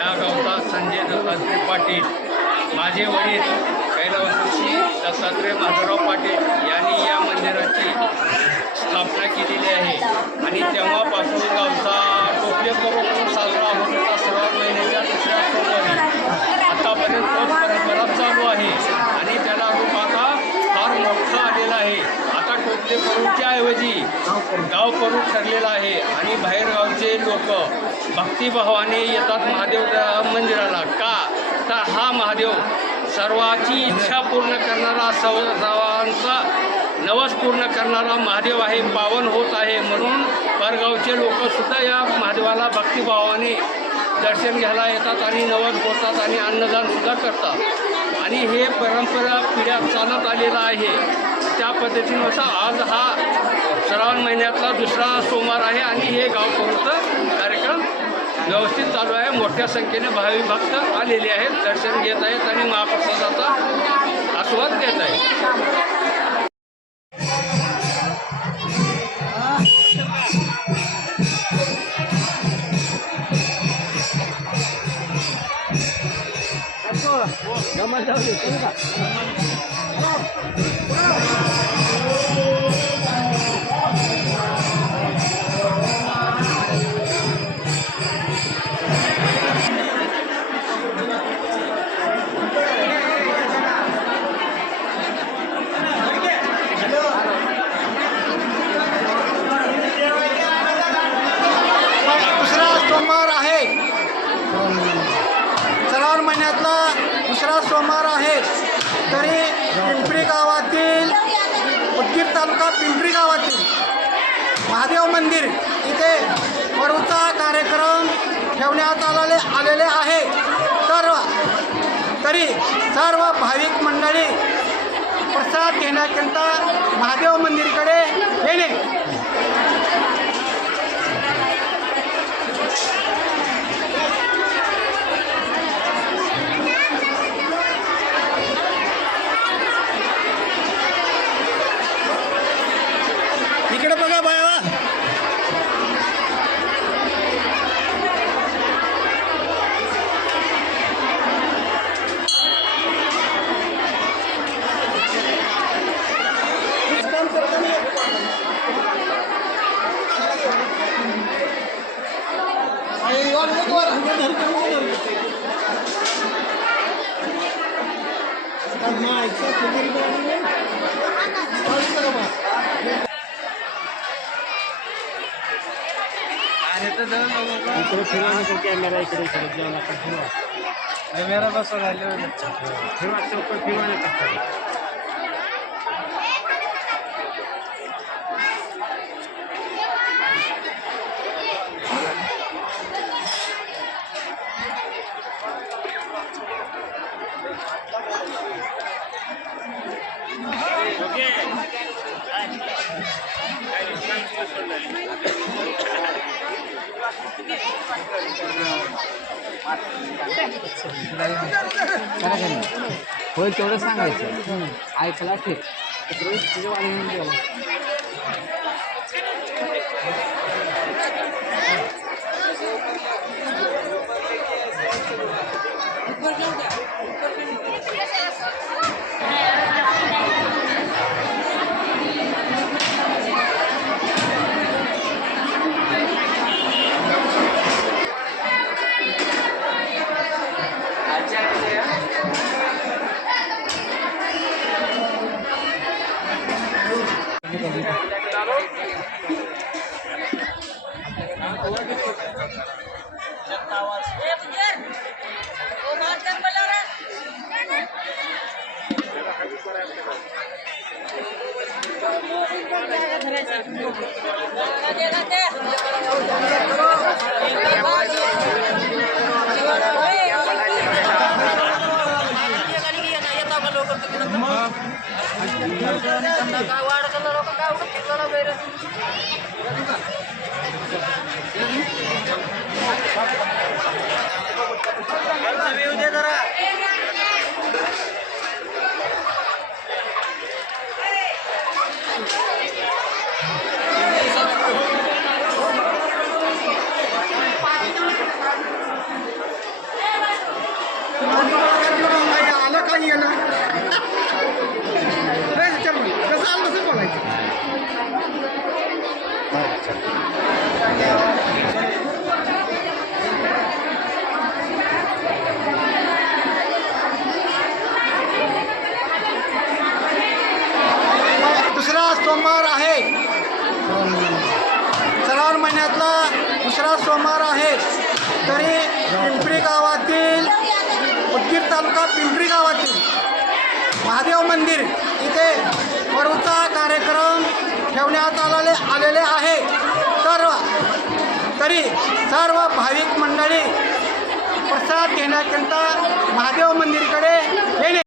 या गावचा संजय दत्तात्रय पाटील, माझे वडील कैलासवासी दत्तात्रय माधवराव पाटील यांनी या मंदिराची स्थापना केलेली आहे आणि तेव्हापासून गावचा टोपले करून साजरा होत होता श्रावण महिन्याच्या दुसऱ्या सोमवारी. आतापर्यंत तोच परंपरा चालू आहे आणि त्याला रूप आता फार मोठं आलेलं आहे. आता टोपले करूच्या ऐवजी गाव करू ठरलेला आहे आणि बाहेरगावचे लोक भक्तिभावाने येतात महादेव मंदिराला. का तर हा महादेव सर्वाची इच्छा पूर्ण करणारा, सर्वांचा नवस पूर्ण करणारा महादेव आहे, पावन होत आहे. म्हणून परगावचे लोकसुद्धा या महादेवाला भक्तिभावाने दर्शन घ्यायला येतात आणि नवस बोलतात आणि अन्नदानसुद्धा करतात आणि हे परंपरा पिढ्या चालत आलेला आहे. त्या पद्धतीनुसार आज हा श्रावण महिन्यातला दुसरा सोमवार आहे आणि हे गाव करूचं कार्यक्रम व्यवस्थित चालू आहे. मोठ्या संख्येने भाविक भक्त आलेले आहेत, दर्शन घेत आहेत आणि महाप्रसादाचा आस्वाद घेत आहेत. श्रावण महिन्यातला दुसरा सोमवार आहे. तरी पिंपरी गावातील उदगीर तालुका पिंपरी गावातील महादेव मंदिर इथे वरूचा कार्यक्रम ठेवण्यात आलेले आहे. तरी सर्व भाविक मंडळी प्रसाद घेण्याकरिता महादेव मंदिराकडे येणे. इकडे बघा बाळा. इकडे फिरवण्याचा कॅमेरा इकडे कॅमेरा बसवून आले फिरवा चौकट फिरवण्याचा. होईल तेवढं सांगायचं, ऐकला ठीक तुझ्या वाढून गेला. आलं काय गेलं नाही, चल मग. कसं आलं तसं बोलायचं. दुसरा सोमवार आहे, श्रावण महिन्यातला दुसरा सोमवार आहे. तरी पिंपरी गावातील उदगीर तालुका पिंपरी गावातील महादेव मंदिर इथे वरूचा कार्यक्रम ठेवण्यात आलेले आहे. तरी सर्व भाविक मंडळी प्रसाद घेण्याकरिता महादेव मंदिराकडे येणे